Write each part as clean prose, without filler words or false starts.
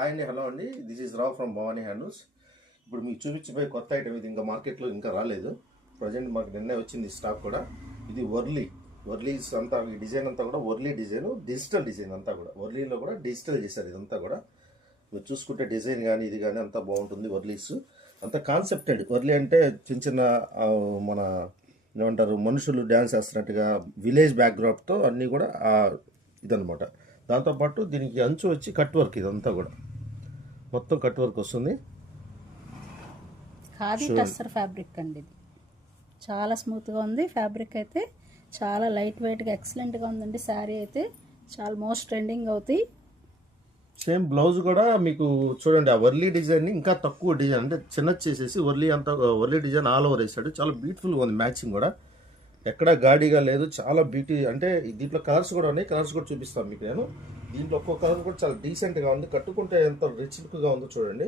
Hi అండి, hello అండి. This is Rao from Bhavani handlooms. ఇప్పుడు మీకు చూపించిపోయే కొత్త ఐటమ్ ఇది ఇంకా మార్కెట్లో ఇంకా రాలేదు. ప్రజెంట్ మాకు నిన్నే వచ్చింది స్టాక్ కూడా. ఇది వర్లీస్ అంతా, ఈ డిజైన్ అంతా కూడా వర్లీ డిజైన్, డిజిటల్ డిజైన్ అంతా కూడా. వర్లీలో కూడా డిజిటల్ చేశారు ఇదంతా కూడా. మీరు చూసుకుంటే డిజైన్ కానీ ఇది కానీ అంతా బాగుంటుంది. వర్లీస్ అంత కాన్సెప్ట్ అండి. వర్లీ అంటే చిన్న చిన్న మన ఏమంటారు, మనుషులు డ్యాన్స్ వేస్తున్నట్టుగా విలేజ్ బ్యాక్గ్రౌండ్తో అన్నీ కూడా ఇదనమాట. దాంతోపాటు దీనికి అంచు వచ్చి కట్ వర్క్, ఇదంతా కూడా మొత్తం కట్ వర్క్ వస్తుంది. ఖాదీ టస్సర్ ఫ్యాబ్రిక్ అండి. ఇది చాలా స్మూత్గా ఉంది. ఫ్యాబ్రిక్ అయితే చాలా లైట్ వెయిట్గా ఎక్సలెంట్గా ఉందండి. శారీ అయితే చాలా మోస్ట్ ట్రెండింగ్ అవుతాయి. సేమ్ బ్లౌజ్ కూడా మీకు చూడండి, ఆ వర్లీ డిజైన్ ఇంకా తక్కువ డిజైన్ అంటే చిన్నది చేసేసి వర్లీ డిజైన్ ఆల్ ఓవర్ వేసాడు. చాలా బ్యూటిఫుల్గా ఉంది. మ్యాచింగ్ కూడా ఎక్కడా గాడిగా లేదు. చాలా బ్యూటీ. అంటే దీంట్లో కలర్స్ కూడా ఉన్నాయి. కలర్స్ కూడా చూపిస్తాను మీకు నేను. దీంట్లో ఒక్కో కలర్ కూడా చాలా డీసెంట్గా ఉంది. కట్టుకుంటే ఎంత రిచ్ లుక్గా ఉందో చూడండి.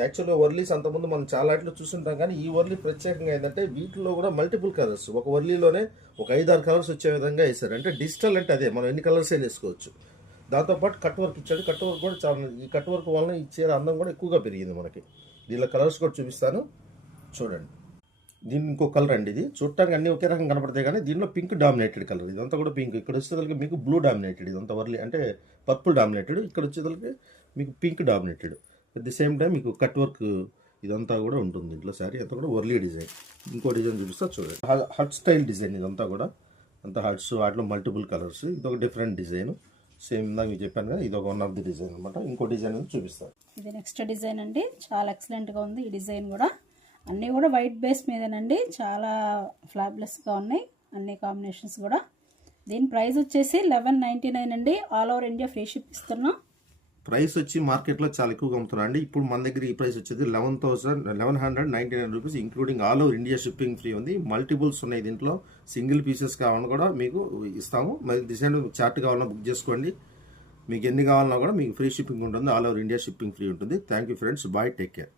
యాక్చువల్గా వర్లీస్ అంతకుముందు మనం చాలా వాటిలో చూస్తుంటాం, కానీ ఈ వర్లీ ప్రత్యేకంగా ఏంటంటే వీటిలో కూడా మల్టిపుల్ కలర్స్, ఒక వర్లీలోనే ఒక 5-6 కలర్స్ వచ్చే విధంగా వేశారు. అంటే డిజిటల్ అంటే అదే, మనం ఎన్ని కలర్స్ అయినా వేసుకోవచ్చు. దాంతోపాటు కట్ వర్క్ ఇచ్చాడు. కట్ వర్క్ కూడా చాలా, ఈ కట్ వర్క్ వలన ఇచ్చే అందం కూడా ఎక్కువగా పెరిగింది మనకి. దీనిలో కలర్స్ కూడా చూపిస్తాను చూడండి. దీని ఇంకో కలర్ అండి. ఇది చూడటానికి అన్ని ఒకే రకంగా కనపడతాయి, కానీ దీనిలో పింక్ డామినేటెడ్ కలర్. ఇదంతా కూడా పింక్. ఇక్కడ వచ్చేసరికి మీకు బ్లూ డామినేటెడ్, ఇదంతా వర్లీ అంటే పర్పుల్ డామినేటెడ్. ఇక్కడ వచ్చేసరికి మీకు pink dominated. At the same time మీకు కట్ వర్క్ ఇదంతా కూడా ఉంటుంది. ఇంట్లో శారీ అంతా కూడా వర్లీ డిజైన్. ఇంకో డిజైన్ చూపిస్తా చూడండి. హట్ స్టైల్ డిజైన్ ఇదంతా కూడా. అంతా హట్స్, వాటిలో మల్టిపుల్ కలర్స్. ఇదొక డిఫరెంట్ డిజైన్. సేమ్ ఇందాక మీకు చెప్పాను కదా, ఇది ఒక వన్ ఆఫ్ ది డిజైన్ అనమాట. ఇంకో డిజైన్ చూపిస్తాను. ఇది నెక్స్ట్ డిజైన్ అండి. చాలా ఎక్సలెంట్గా ఉంది ఈ డిజైన్ కూడా. అన్నీ కూడా వైట్ బేస్ మీదేనండి. చాలా ఫ్లాబ్లెస్గా ఉన్నాయి అన్ని కాంబినేషన్స్ కూడా. దీని ప్రైస్ వచ్చేసి 1199 అండి. All over India free ship ఇస్తున్నాం. ప్రైస్ వచ్చి మార్కెట్లో చాలా ఎక్కువగా అమ్ముతున్నారు అండి. ఇప్పుడు మన దగ్గర ఈ ప్రైస్ వచ్చేది 1199 rupees, including all over India shipping free ఉంది. మల్టిపుల్స్ ఉన్నాయి దీంట్లో. సింగిల్ పీసెస్ కావాలన్నా కూడా మీకు ఇస్తాము. మరి డిజైన్ చార్ట్ కావాలన్నా బుక్ చేసుకోండి. మీకు ఎన్ని కావాలన్నా కూడా మీకు ఫ్రీ షిప్పింగ్ ఉంటుంది. All over India shipping free ఉంటుంది. Thank you friends. Bye, take care.